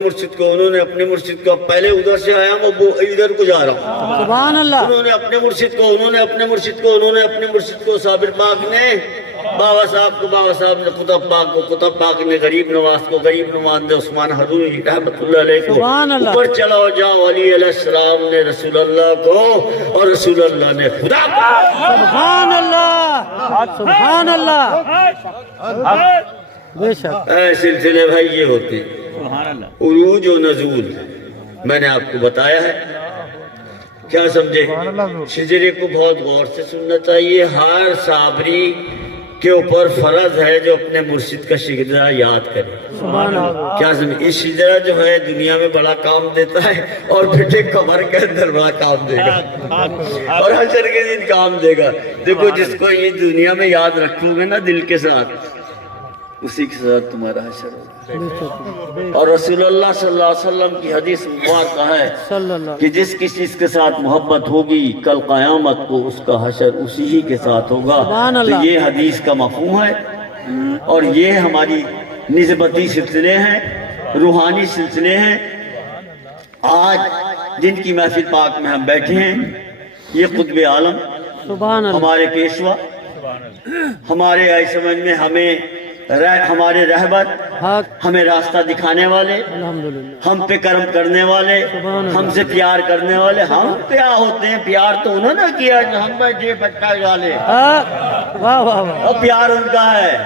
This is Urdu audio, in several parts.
مرشد کو انہوں نے اپنے مرشد کو پہلے ادھر سے آیا میں وہ ادھر کو جا رہا ہوں سبحان اللہ انہوں نے اپنے مرشد کو انہوں نے اپنے مرشد کو انہوں نے اپنے مرشد کو صابر پاک نے بابا صاحب کو بابا صاحب نے قطب پاک کو قطب پاک نے غریب نواز کو غریب نواز نے عثمان حضوری رحمت اللہ علیہ کو سبحان اللہ اوپر چلا جاؤ علی علیہ السلام نے رسول اللہ کو اور رسول اللہ نے خدا کو سبحان اللہ سبحان اللہ بے شک اے سلسلے بھائی یہ ہوتے ہیں عروج و نزول میں نے آپ کو بتایا ہے کیا سمجھے شجرے کو بہت غور سے سننا چاہیے ہر صابری کے اوپر فرض ہے جو اپنے مرشد کا شجرہ یاد کرے سبحان اللہ کیا سمجھے اس شجرہ جو ہے دنیا میں بڑا کام دیتا ہے اور بیٹے قبر کے اندر بڑا کام دے گا اور حشر کے دن کام دے گا دیکھو جس کو یہ دنیا میں یاد رکھو گے نا دل کے ساتھ اسی کے ساتھ تمہارا حشر ہوگا اور رسول اللہ صلی اللہ علیہ وسلم کی حدیث مبارکہ ہے صلی اللہ کہ جس کسی کے ساتھ محبت ہوگی کل قیامت کو اس کا حشر اسی ہی کے ساتھ ہوگا سبحان تو اللہ یہ حدیث کا مفہوم ہے اور یہ ہماری نسبتی سلسلے ہیں روحانی سلسلے ہیں آج جن کی محفل پاک میں ہم بیٹھے ہیں یہ قطب عالم سبحان اللہ ہمارے پیشوا ہمارے آئی سمجھ میں ہمیں ہمارے رہبر حق ہمیں راستہ دکھانے والے الحمدللہ ہم پہ کرم کرنے والے سبحان اللہ ہم سے پیار کرنے والے ہم کیا ہوتے ہیں پیار تو انہوں نے کیا جو ہم بیٹھے بٹا والے واہ واہ واہ اور پیار ان کا ہے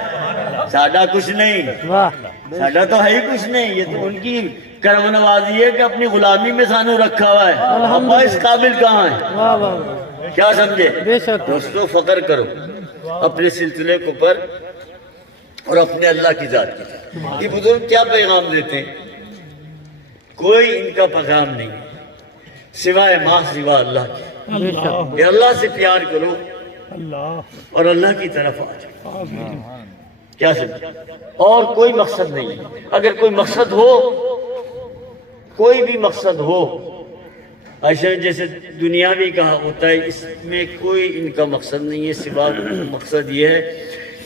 ساڈا کچھ نہیں واہ ساڈا تو ہے ہی کچھ نہیں یہ تو ان کی کرم نوازی ہے کہ اپنی غلامی میں سانو رکھا ہوا ہے ہم اس قابل کہاں ہیں واہ واہ کیا سمجھے بے شک دوستو فخر کرو اپنے سلسلے کو پر اور اپنے اللہ کی ذات کی ذات یہ بزرگ کیا پیغام دیتے ہیں کوئی ان کا پیغام نہیں سوائے ماں سوا اللہ کی بے شک کہ اللہ سے پیار کرو اور اللہ کی طرف آ جاؤ کیا سمجھے اور کوئی مقصد نہیں اگر کوئی مقصد ہو کوئی بھی مقصد ہو ایسے جیسے دنیاوی کہا ہوتا ہے اس میں کوئی ان کا مقصد نہیں ہے سوا مقصد یہ ہے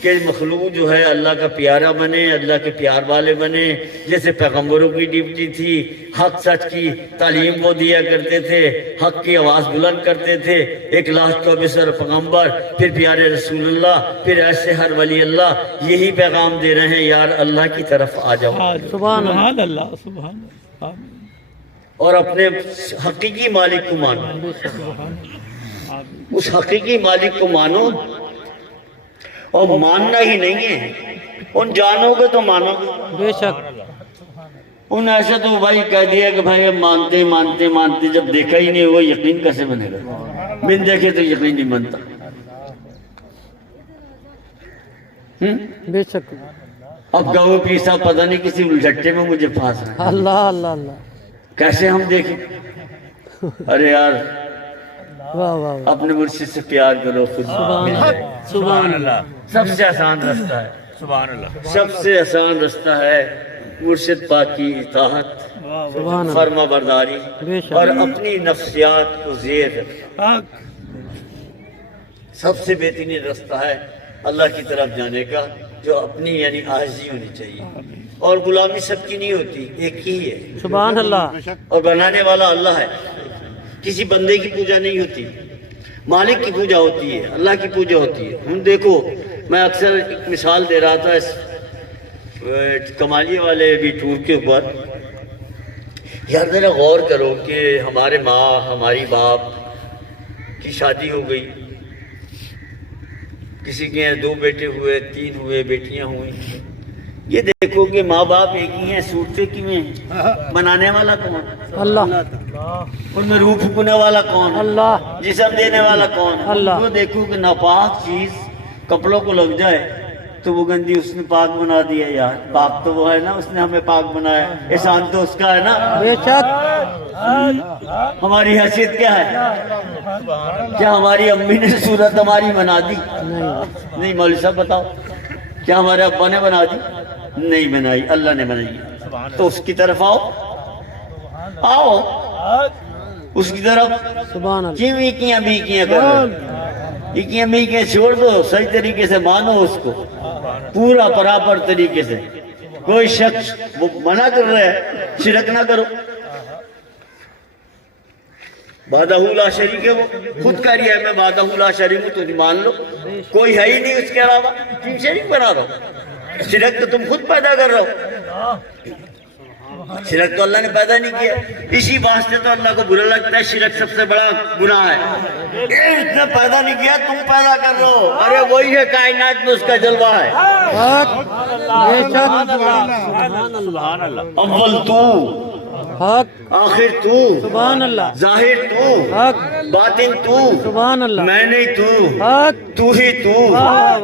کہ مخلوق جو ہے اللہ کا پیارا بنے اللہ کے پیار والے بنے جیسے پیغمبروں کی ڈیوٹی تھی حق سچ کی تعلیم وہ دیا کرتے تھے حق کی آواز بلند کرتے تھے 1,24,000 پیغمبر پھر پیارے رسول اللہ پھر ایسے ہر ولی اللہ یہی پیغام دے رہے ہیں یار اللہ کی طرف آ جاؤ سبحان اللہ اللہ سبحان اللہ اور اپنے حقیقی مالک کو مانو بے شک اس حقیقی مالک کو مانو اور ماننا ہی نہیں ہے ان جانو گے تو مانو گے بے شک ان ایسے تو بھائی کہہ دیا کہ بھائی اب مانتے مانتے مانتے جب دیکھا ہی نہیں وہ یقین کیسے بنے گا بن دیکھے تو یقین نہیں بنتا بے شک اب کہو پیر صاحب پتہ نہیں کسی الجھٹے میں مجھے پھانس رہا ہے اللہ اللہ اللہ کیسے ہم دیکھیں ارے یار واہ واہ واہ اپنے مرشد سے پیار کرو خود مل جائے سبحان اللہ سب سے آسان رستہ ہے سبحان اللہ سب سے آسان رستہ ہے مرشد پاک کی اطاعت سبحان اللہ فرما برداری بے شک اور اپنی نفسیات کو زیر رکھنا سب سے بہترین رستہ ہے اللہ کی طرف جانے کا جو اپنی یعنی عاجزی ہونی چاہیے اور غلامی سب کی نہیں ہوتی ایک ہی ہے سبحان اللہ اور بنانے والا اللہ ہے کسی بندے کی پوجا نہیں ہوتی مالک کی پوجا ہوتی ہے اللہ کی پوجا ہوتی ہے ہم دیکھو میں اکثر ایک مثال دے رہا تھا اس کمالیے والے بھی ٹور کے اوپر یار ذرا غور کرو کہ ہمارے ماں ہماری باپ کی شادی ہو گئی کسی کے 2 بیٹے ہوئے 3 ہوئے بیٹیاں ہوئی یہ دیکھو کہ ماں باپ ایک ہی ہیں صورتیں کیویں ہیں بنانے والا کون اللہ ان میں روح پھونکنے والا کون اللہ جسم دینے والا کون اللہ وہ دیکھو کہ ناپاک چیز کپڑوں کو لگ جائے تو وہ گندی اس نے پاک بنا دیا یار پاک تو وہ ہے نا اس نے ہمیں پاک بنایا احسان تو اس کا ہے نا بے شک ہماری حیثیت کیا ہے کیا ہماری امی نے صورت ہماری بنا دی نہیں مولوی صاحب بتاؤ کیا ہمارے ابا نے بنا دی نہیں بنائی اللہ نے بنائی تو اس کی طرف آؤ اس کی طرف سبحان اللہ کیوں کیاں بھی کیاں کرو اکیاں بیکیاں چھوڑ دو صحیح طریقے سے مانو اس کو پورا برابر طریقے سے کوئی شخص وہ منع کر رہا ہے شرک نہ کرو، وحدہ لا شریک ہے، وہ خود کہہ رہی ہے میں وحدہ لا شریک ہوں، تجھ مان لو، کوئی ہے ہی نہیں اس کے علاوہ، کیوں شریک بنا رہا ہو؟ شرک تو تم خود پیدا کر رہے ہو، شرک تو اللہ نے پیدا نہیں کیا، اسی واسطے تو اللہ کو برا لگتا ہے، شرک سب سے بڑا گناہ ہے، اس نے پیدا نہیں کیا، تم پیدا کر رہے ہو، ارے وہی ہے کائنات میں اس کا جلوہ ہے، اول تو، حق آخر تو، سبحان اللہ ظاہر تو، حق باطن تو، سبحان اللہ میں نہیں تو، حق تو ہی تو،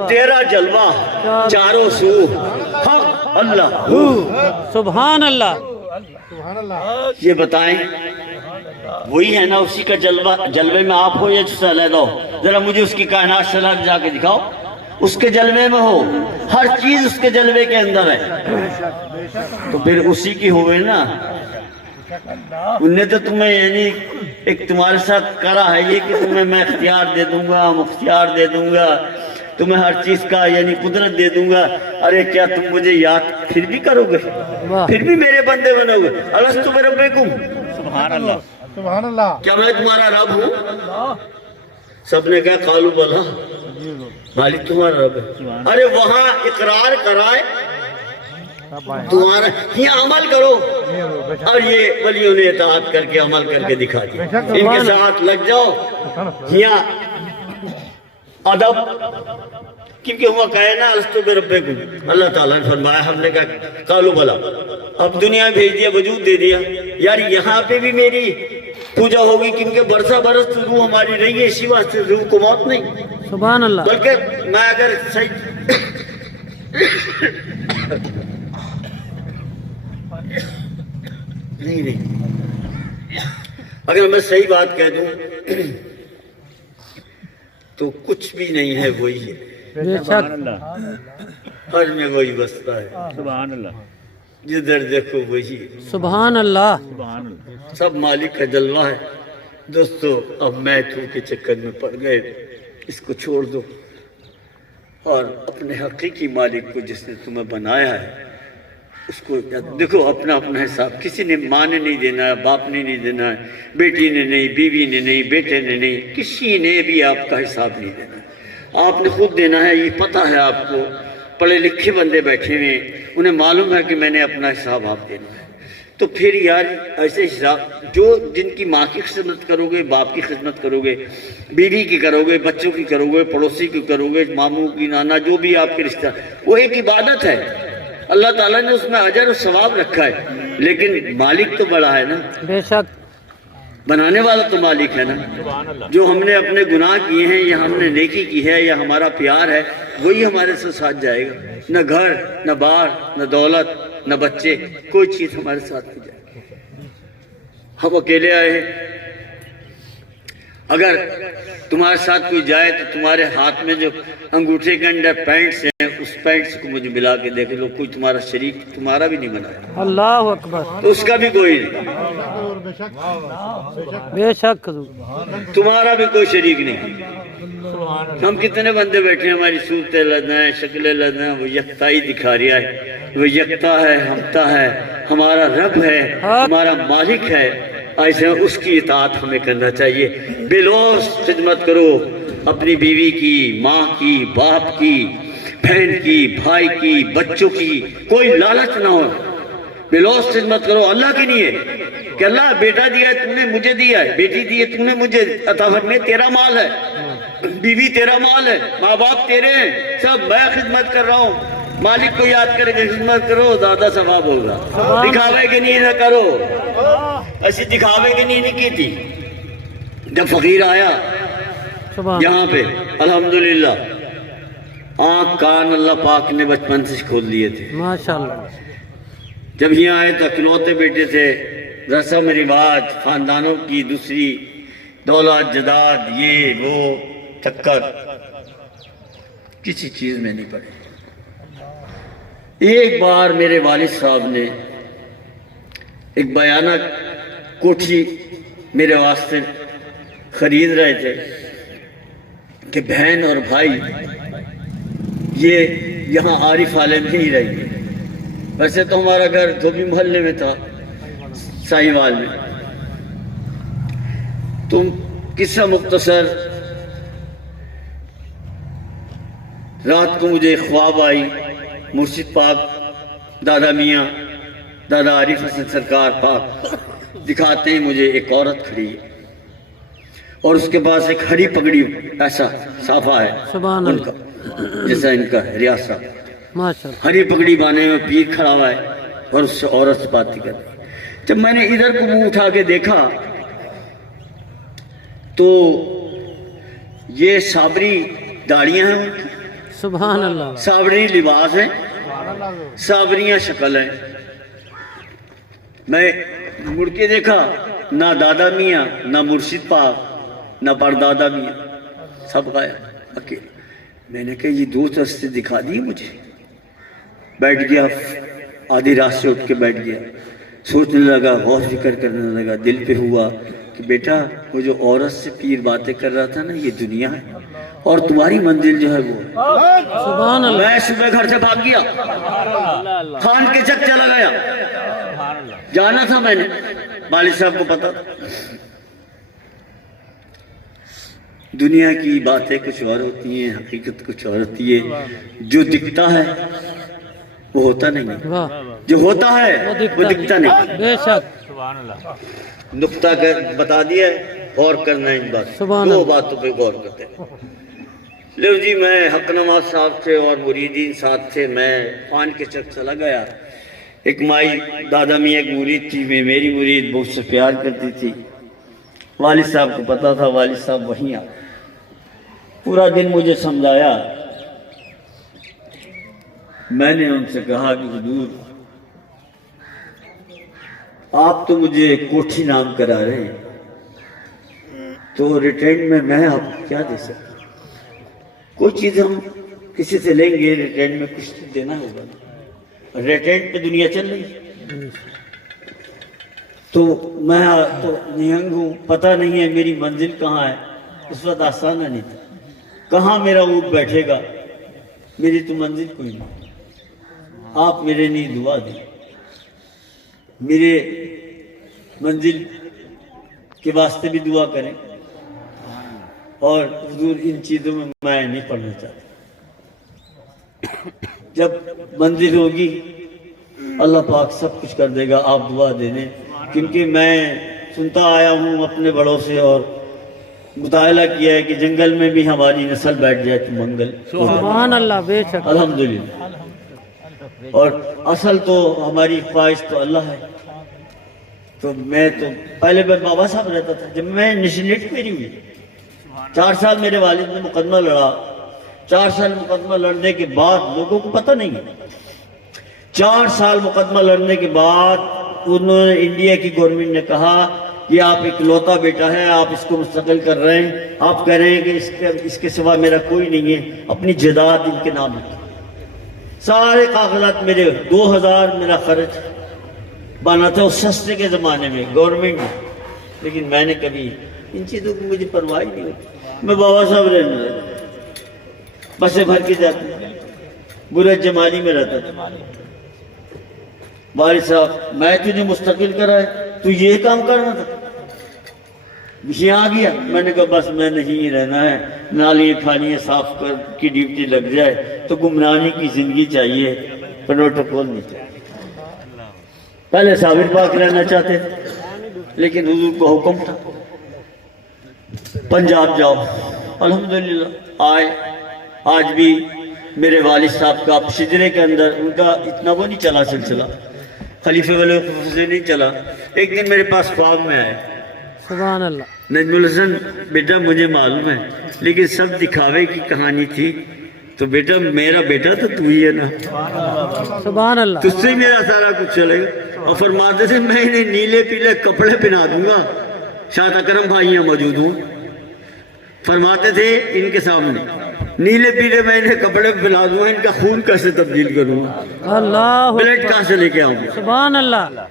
تیرا جلوہ چاروں سو، حق اللہ ہو۔ سبحان اللہ یہ بتائیں وہی ہے نا اسی کا جلوہ، جلوے میں آپ ہو یا جس سے علیحدہ ہو؟ ذرا مجھے اس کی کائنات سے جا کے دکھاؤ، اس کے جلوے میں ہو، ہر چیز اس کے جلوے کے اندر ہے، تو پھر اسی کی ہوئے نا، انہیں تو تمہیں یعنی ایک تمہارے ساتھ کرا ہے یہ کہ تمہیں میں اختیار دے دوں گا، مختیار دے دوں گا، تمہیں ہر چیز کا یعنی قدرت دے دوں گا، ارے کیا تم مجھے یاد پھر بھی کرو گے، پھر بھی میرے بندے بنو گے؟ الستو بربکم، سبحان اللہ، سبحان اللہ، کیا میں تمہارا رب ہوں؟ سب نے کہا قالوا بلا، مالک تمہارا رب ہے، ارے وہاں اقرار کرائے تمہارا، یہ عمل کرو، اور یہ ولیوں نے اطاعت کر کے عمل کر کے دکھا دیا، ان کے ساتھ لگ جاؤ، یہاں ادب، کیونکہ ہوا کہے نا الستو بربکم، اللہ تعالیٰ نے فرمایا، ہم نے کہا قالوا بلا، اب دنیا میں بھیج دیا، وجود دے دیا، یار یہاں پہ بھی میری پوجا ہوگی، کیونکہ برسہ برس تو روح ہماری رہی ہے، اسی واسطے روح کو موت نہیں، سبحان اللہ بلکہ میں اگر صحیح نہیں اگر میں صحیح بات کہہ دوں تو کچھ بھی نہیں ہے، وہی ہے، بے شک ہر میں وہی بستا ہے، سبحان اللہ، جدھر دیکھو وہی ہے، سبحان اللہ سبحان اللہ، سب مالک کا جلوہ ہے۔ دوستو اب میں تو کے چکر میں پڑ گئے، اس کو چھوڑ دو اور اپنے حقیقی مالک کو جس نے تمہیں بنایا ہے اس کو دیکھو، اپنا اپنا حساب، کسی نے ماں نے نہیں دینا ہے، باپ نے نہیں دینا ہے، بیٹی نے نہیں، بیوی نے نہیں، بیٹے نے نہیں، کسی نے بھی آپ کا حساب نہیں دینا ہے، آپ نے خود دینا ہے، یہ پتہ ہے آپ کو، پڑھے لکھے بندے بیٹھے ہوئے انہیں معلوم ہے کہ میں نے اپنا حساب آپ دینا ہے، تو پھر یار ایسے حساب جو جن کی ماں کی خدمت کرو گے، باپ کی خدمت کرو گے، بیوی کی کرو گے، بچوں کی کرو گے، پڑوسی کی کرو گے، ماموں کی، نانا، جو بھی آپ کے رشتہ، وہ ایک عبادت ہے، اللہ تعالیٰ نے اس میں اجر و ثواب رکھا ہے، لیکن مالک تو بڑا ہے نا، بے شک بنانے والا تو مالک ہے نا، جو ہم نے اپنے گناہ کیے ہیں یا ہم نے نیکی کی ہے یا ہمارا پیار ہے وہی ہمارے سے ساتھ جائے گا، نہ گھر، نہ بار، نہ دولت، نہ بچے، کوئی چیز ہمارے ساتھ نہیں جائے گی، ہم اکیلے آئے ہیں، اگر تمہارے ساتھ کوئی جائے تو تمہارے ہاتھ میں جو انگوٹھے کے اندر پینٹس ہیں اس پینٹس کو مجھے ملا کے دیکھ لو، کوئی تمہارا شریک تمہارا بھی نہیں بنا ہے، اللہ اکبر تو اس کا بھی کوئی نہیں، بے شک تمہارا بھی کوئی شریک نہیں، ہم کتنے بندے بیٹھے ہیں، ہماری صورتیں لد ہیں، شکلیں لد ہیں، وہ یکتائی دکھا رہا ہے، وہ یکتا ہے، ہمتا ہے، ہمارا رب ہے، ہمارا مالک ہے، ایسے اس کی اطاعت ہمیں کرنا چاہیے، بے لوث خدمت کرو، اپنی بیوی کی، ماں کی، باپ کی، بہن کی، بھائی کی، بچوں کی، کوئی لالچ نہ ہو، بے لوث خدمت کرو، اللہ کے لیے کہ اللہ بیٹا دیا ہے تم نے مجھے دیا ہے، بیٹی دی ہے تم نے مجھے عطا فرمائی، تیرا مال ہے، بیوی تیرا مال ہے، ماں باپ تیرے ہیں، سب میں خدمت کر رہا ہوں، مالک کو یاد کر کے خدمت کرو، زیادہ ثواب ہوگا، دکھاوے کے لیے نہ کرو، ایسی دکھاوے کے لیے نہیں کی تھی، جب فقیر آیا یہاں پہ الحمدللہ آنکھ کان اللہ پاک نے بچپن سے کھول لیے تھے، ماشاءاللہ، جب یہاں آئے تو اکلوتے بیٹے تھے، رسم رواج خاندانوں کی دوسری دولت جداد یہ وہ چکر کسی چیز میں نہیں پڑے، ایک بار میرے والد صاحب نے ایک بیانہ کوٹھی میرے واسطے خرید رہے تھے کہ بہن اور بھائی یہ یہاں عارف عالم نہیں رہیں گے، ویسے تو ہمارا گھر دھوبی محلے میں تھا، ساہیوال میں. تم قصہ مختصر، رات کو مجھے خواب آئی، مرشد پاک دادا میاں دادا عارف حسن سرکار پاک دکھاتے ہیں مجھے ایک عورت کھڑی ہے اور اس کے پاس ایک ہری پگڑی ایسا صافہ ہے سبحان ان کا، جیسا ان کا ریاض صاحب، ماشاء اللہ. ہری پگڑی باندھے میں پیر کھڑا ہوا ہے اور اس سے عورت سے باتیں کر رہی ہے. جب میں نے ادھر کو منہ اٹھا کے دیکھا تو یہ صابری داڑیاں ہیں ان کی، سبحان اللہ. صابری لباس ہے، صابریاں شکل ہیں. میں مڑ کے دیکھا، نہ دادا میاں نہ مرشد پاک نہ پردادا میاں، سب غائب اکیلے. میں نے کہا یہ دو راستے دکھا دیے مجھے. بیٹھ گیا، آدھی رات سے اٹھ کے بیٹھ گیا، سوچنے لگا، غور فکر کرنے لگا. دل پہ ہوا کہ بیٹا وہ جو عورت سے پیر باتیں کر رہا تھا نا، یہ دنیا ہے اور تمہاری منزل جو ہے وہ. سبحان اللہ. میں صبح گھر سے بھاگ گیا، خان کے چک چلا گیا. جانا تھا میں نے، والد صاحب کو پتا تھا. دنیا کی باتیں کچھ اور ہوتی ہیں، حقیقت کچھ اور ہوتی ہے. جو دکھتا ہے وہ ہوتا نہیں ہے، واہ، جو ہوتا ہے وہ دکھتا نہیں. بے شک. نقطہ بتا دیا ہے، غور کرنا ہے ان بات، سبحان دو اللہ. باتوں پہ غور کرتے ہیں. لو جی، میں حق نواز صاحب تھے اور مریدین ساتھ تھے. میں خان کے چک چلا گیا. ایک مائی دادا میاں ایک مرید تھی، میری مرید بہت سے پیار کرتی تھی. والد صاحب کو پتا تھا، والد صاحب وہیں آ. پورا دن مجھے سمجھایا. میں نے ان سے کہا کہ حضور آپ تو مجھے کوٹھی نام کرا رہے ہیں، تو ریٹرن میں آپ کو کیا دے سکتا ہوں؟ کوئی چیز ہم کسی سے لیں گے، ریٹرن میں کچھ تو دینا ہوگا. ریٹرن پہ دنیا چل رہی ہے. تو میں تو نہنگ ہوں، پتہ نہیں ہے میری منزل کہاں ہے. اس وقت آسان نہیں تھا، کہاں میرا اونٹ بیٹھے گا. میری تو منزل کوئی نہیں. آپ میرے لیے دعا دیں، میرے منزل کے واسطے بھی دعا کریں. اور حضور ان چیزوں میں میں نہیں پڑھنا چاہتا. جب منزل ہوگی اللہ پاک سب کچھ کر دے گا، آپ دعا دے دیں. کیونکہ میں سنتا آیا ہوں اپنے بڑوں سے اور مطالعہ کیا ہے کہ جنگل میں بھی ہماری نسل بیٹھ جائے تو منگل. سبحان اللہ. بے شک. الحمدللہ. اور اصل تو ہماری خواہش تو اللہ ہے. تو میں تو پہلے میں بابا صاحب رہتا تھا. جب میں نشنیٹ میری ہوئی 4 سال میرے والد نے مقدمہ لڑا. 4 سال مقدمہ لڑنے کے بعد لوگوں کو پتہ نہیں ہے، 4 سال مقدمہ لڑنے کے بعد انہوں نے، انڈیا کی گورنمنٹ نے کہا یہ آپ اکلوتا بیٹا ہے، آپ اس کو مستقل کر رہے ہیں، آپ کہہ رہے ہیں کہ اس کے سوا میرا کوئی نہیں ہے، اپنی جائیداد ان کے نام لکھی. سارے کاغذات میرے، 2000 میرا خرچ بنا تھا اس سستے کے زمانے میں گورنمنٹ میں. لیکن میں نے کبھی ان چیزوں کی مجھے پرواہ نہیں ہوتی. میں بابا صاحب رہنے لگا، بسیں بھر کے جاتی، برج جمالی میں رہتا تھا. والد صاحب میں تجھے مستقل کرا ہے، تو یہ کام کرنا تھا. یہاں آ گیا. میں نے کہا بس میں نہیں رہنا ہے، نالی کھانی صاف کر کی ڈیوٹی لگ جائے تو گمنامی کی زندگی چاہیے، پروٹوکول نہیں چاہیے. پہلے صابر پاک رہنا چاہتے تھے لیکن حضور کو حکم تھا پنجاب جاؤ. الحمدللہ آئے. آج بھی میرے والد صاحب کا شجرے کے اندر ان کا اتنا وہ نہیں چلا سلسلہ، خلیفہ والے سے نہیں چلا. ایک دن میرے پاس خواب میں آئے، سبحان اللہ. نجم الحسن بیٹا مجھے معلوم ہے لیکن سب دکھاوے کی کہانی تھی، تو بیٹا میرا بیٹا تو تو ہی ہے نا، سبحان اللہ. تجھ سے میرا سارا کچھ چلے گا. اور فرماتے تھے میں انہیں نیلے پیلے کپڑے پہنا دوں گا. شاہ اکرم بھائیاں موجود ہوں، فرماتے تھے ان کے سامنے نیلے پیلے میں انہیں کپڑے پہنا دوں گا، ان کا خون کیسے تبدیل کروں گا، اللہ بلڈ کہاں سے لے کے آؤں گا. سبحان اللہ.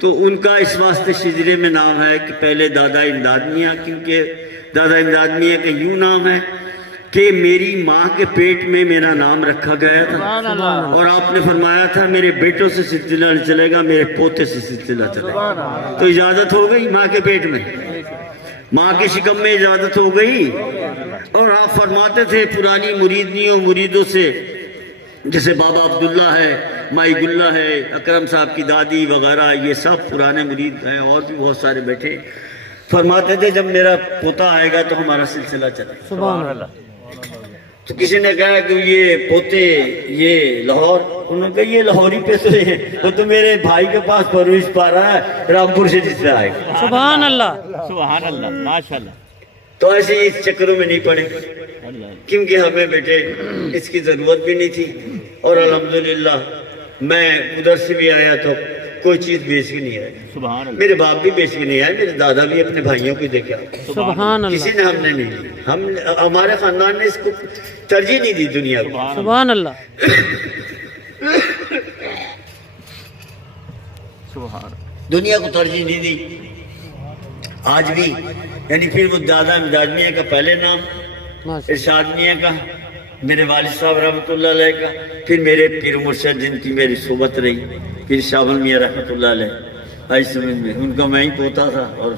تو ان کا اس واسطے شجرے میں نام ہے کہ پہلے دادا امداد میاں، کیونکہ دادا امداد میاں کا یوں نام ہے کہ میری ماں کے پیٹ میں میرا نام رکھا گیا تھا اور آپ نے فرمایا تھا میرے بیٹوں سے سلسلہ نہیں چلے گا، میرے پوتے سے سلسلہ چلے گا۔ تو اجازت ہو گئی ماں کے پیٹ میں، ماں کے شکم میں اجازت ہو گئی۔ اور آپ فرماتے تھے پرانی مریدنیوں مریدوں سے، جیسے بابا عبداللہ ہے، مائی گلہ ہے، اکرم صاحب کی دادی وغیرہ، یہ سب پرانے مرید ہیں، اور بھی بہت سارے بیٹھے، فرماتے تھے جب میرا پوتا آئے گا تو ہمارا سلسلہ چلے گا۔ سبحان اللہ۔ تو کسی نے کہا کہ یہ پوتے یہ لاہور، انہوں نے کہا یہ لاہوری پہ تو ہے، وہ تو میرے بھائی کے پاس پرویش پا رہا ہے رامپور سے جس پہ آئے گا۔ سبحان اللہ۔ سبحان اللہ، ماشاءاللہ۔ تو ایسے ہی اس چکروں میں نہیں پڑے، کیونکہ ہمیں بیٹے اس کی ضرورت بھی نہیں تھی، اور الحمدللہ میں ادھر سے بھی آیا تو کوئی چیز بیچ کے نہیں آیا، سبحان اللہ، میرے باپ بھی بیچ کے نہیں آئے، میرے دادا بھی اپنے بھائیوں کو دیکھا، سبحان کسی اللہ۔ نے ہم نے نہیں دی، ہمارے خاندان نے اس کو ترجیح نہیں دی دنیا کو، سبحان اللہ۔ سبحان دنیا کو ترجیح نہیں دی۔ آج بھی یعنی پھر وہ دادا امداد میاں کا پہلے نام، ماشاء ارشاد میاں کا، میرے والد صاحب رحمۃ اللہ علیہ کا، پھر میرے پیر مرشد جن کی میری صحبت رہی، پھر شاول میاں رحمۃ اللہ علیہ، آج سمجھ میں ان کا میں ہی پوتا تھا، اور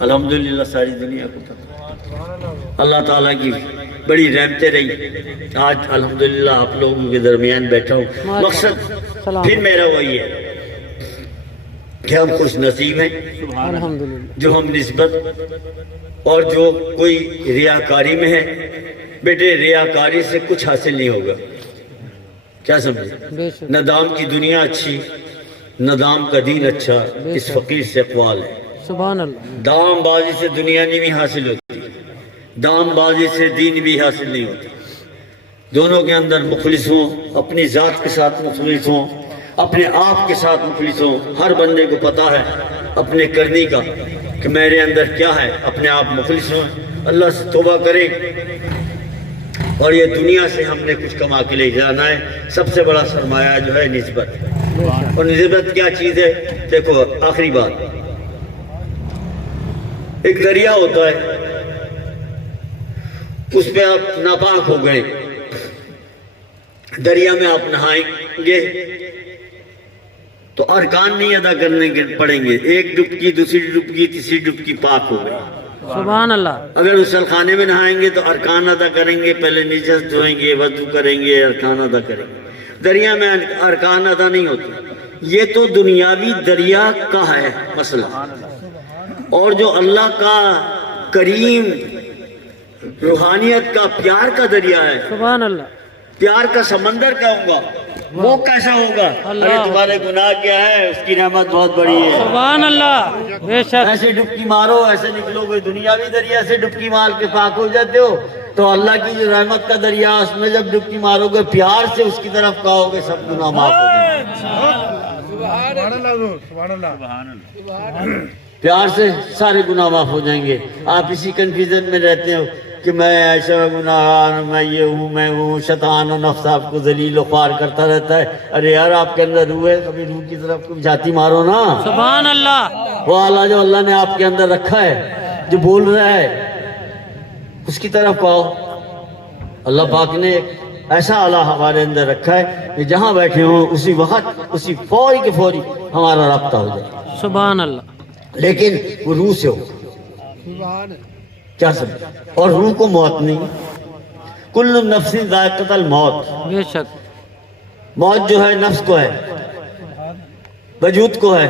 الحمدللہ ساری دنیا کو تھا۔ اللہ تعالیٰ کی بڑی رحمتیں رہی، آج الحمدللہ آپ لوگوں کے درمیان بیٹھا ہوں۔ مقصد پھر میرا وہی ہے کہ ہم خوش نصیب ہیں الحمدللہ۔ جو ہم نسبت اور جو کوئی ریاکاری میں ہے۔ بیٹے ریاکاری سے کچھ حاصل نہیں ہوگا، کیا سمجھے؟ بے شک۔ نہ دام کی دنیا اچھی، نہ دام کا دین اچھا، اس فقیر سے اقوال ہے۔ سبحان اللہ۔ دام بازی سے دنیا نہیں بھی حاصل ہوتی، دام بازی سے دین بھی حاصل نہیں ہوتا۔ دونوں کے اندر مخلص ہوں، اپنی ذات کے ساتھ مخلص ہوں، اپنے آپ کے ساتھ مخلص ہوں۔ ہر بندے کو پتا ہے اپنے کرنی کا کہ میرے اندر کیا ہے، اپنے آپ مخلص ہوں، اللہ سے توبہ کریں، اور یہ دنیا سے ہم نے کچھ کما کے لے جانا ہے۔ سب سے بڑا سرمایہ جو ہے نسبت، اور نسبت کیا چیز ہے؟ دیکھو آخری بات، ایک دریا ہوتا ہے، اس پہ آپ ناپاک ہو گئے، دریا میں آپ نہائیں گے تو ارکان نہیں ادا کرنے کے پڑیں گے، ایک ڈبکی، دوسری ڈبکی، تیسری ڈبکی، پاک ہو گئے۔ سبحان اللہ۔ اگر غسل خانے میں نہائیں گے تو ارکان ادا کریں گے، پہلے نجس دھوئیں گے، وضو کریں گے، ارکان ادا کریں گے۔ دریا میں ارکان ادا نہیں ہوتے۔ یہ تو دنیاوی دریا کا ہے مسئلہ، اور جو اللہ کا کریم روحانیت کا پیار کا دریا ہے، سبحان اللہ۔ پیار کا سمندر کہوں گا، وہ کیسا ہوگا؟ ارے تمہارے گناہ کیا ہے، اس کی رحمت بہت بڑی ہے۔ سبحان اللہ۔ بے شک۔ ایسے ڈبکی مارو، ایسے نکلو گے دنیاوی دریا سے ڈبکی مار کے پاک ہو جاتے ہو، تو اللہ کی جو رحمت کا دریا، اس میں جب ڈبکی مارو گے، پیار سے اس کی طرف کہو گے، سب گناہ معاف ہو جائیں گے۔ پیار سے سارے گناہ معاف ہو جائیں گے۔ آپ اسی کنفیوژن میں رہتے ہو کہ میں ایسا گناہگار، میں یہ ہوں، میں ہوں، شیطان و نفس آپ کو ذلیل و خوار کرتا رہتا ہے۔ ارے یار آپ کے اندر روح ہے، کبھی روح کی طرف کبھی جاتی مارو نا۔ سبحان اللہ۔ وہ آلہ جو اللہ نے آپ کے اندر رکھا ہے، جو بول رہا ہے، اس کی طرف کہو۔ اللہ پاک نے ایسا آلہ ہمارے اندر رکھا ہے کہ جہاں بیٹھے ہوں اسی وقت، اسی فوری کے فوری ہمارا رابطہ ہو جائے، سبحان اللہ۔ لیکن وہ روح سے ہو، کیا سمجھ؟ اور روح کو موت نہیں۔ کل نفس ذائقۃ الموت، بے شک۔ موت جو ہے نفس کو ہے، وجود کو ہے،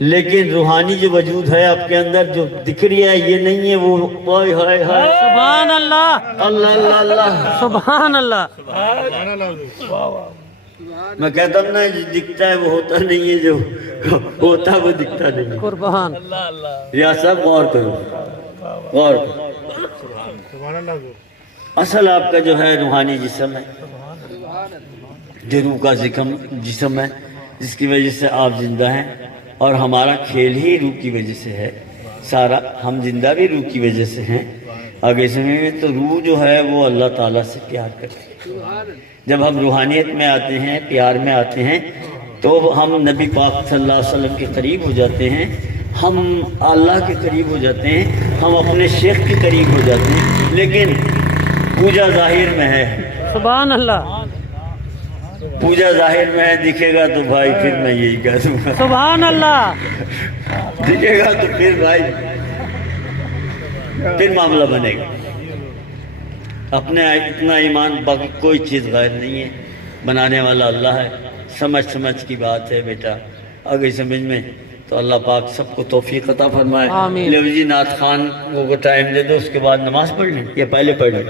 لیکن روحانی جو وجود ہے آپ کے اندر جو دکھ رہی ہے، یہ نہیں ہے وہ ہائے ہائے ہائے سبحان اللہ۔ اللہ اللہ اللہ۔ سبحان اللہ۔ میں کہتا ہوں نا، جو دکھتا ہے وہ ہوتا نہیں ہے، جو ہوتا ہے وہ دکھتا نہیں ہے۔ قربان۔ یا سب غور کرو، غور کرو۔ اصل آپ کا جو ہے روحانی جسم ہے، جو روح کا جسم ہے، جس کی وجہ سے آپ زندہ ہیں، اور ہمارا کھیل ہی روح کی وجہ سے ہے سارا۔ ہم زندہ بھی روح کی وجہ سے ہیں۔ آگے سمجھ میں تو روح جو ہے وہ اللہ تعالیٰ سے پیار کرتی ہے۔ جب ہم روحانیت میں آتے ہیں، پیار میں آتے ہیں، تو ہم نبی پاک صلی اللہ علیہ وسلم کے قریب ہو جاتے ہیں، ہم اللہ کے قریب ہو جاتے ہیں، ہم اپنے شیخ کے قریب ہو جاتے ہیں۔ لیکن پوجا ظاہر میں ہے، سبحان اللہ پوجا ظاہر میں ہے، دکھے گا تو بھائی پھر میں یہی کہہ دوں گا، سبحان اللہ دکھے گا تو پھر بھائی پھر معاملہ بنے گا۔ اپنے اتنا ایمان باقی کوئی چیز غیر نہیں ہے، بنانے والا اللہ ہے۔ سمجھ کی بات ہے بیٹا، آگے سمجھ میں تو اللہ پاک سب کو توفیق عطا فرمائے۔ آمین۔ لیو جی نعت خوان کو ٹائم دے دو، اس کے بعد نماز پڑھ لیں یا پہلے پڑھ لیں؟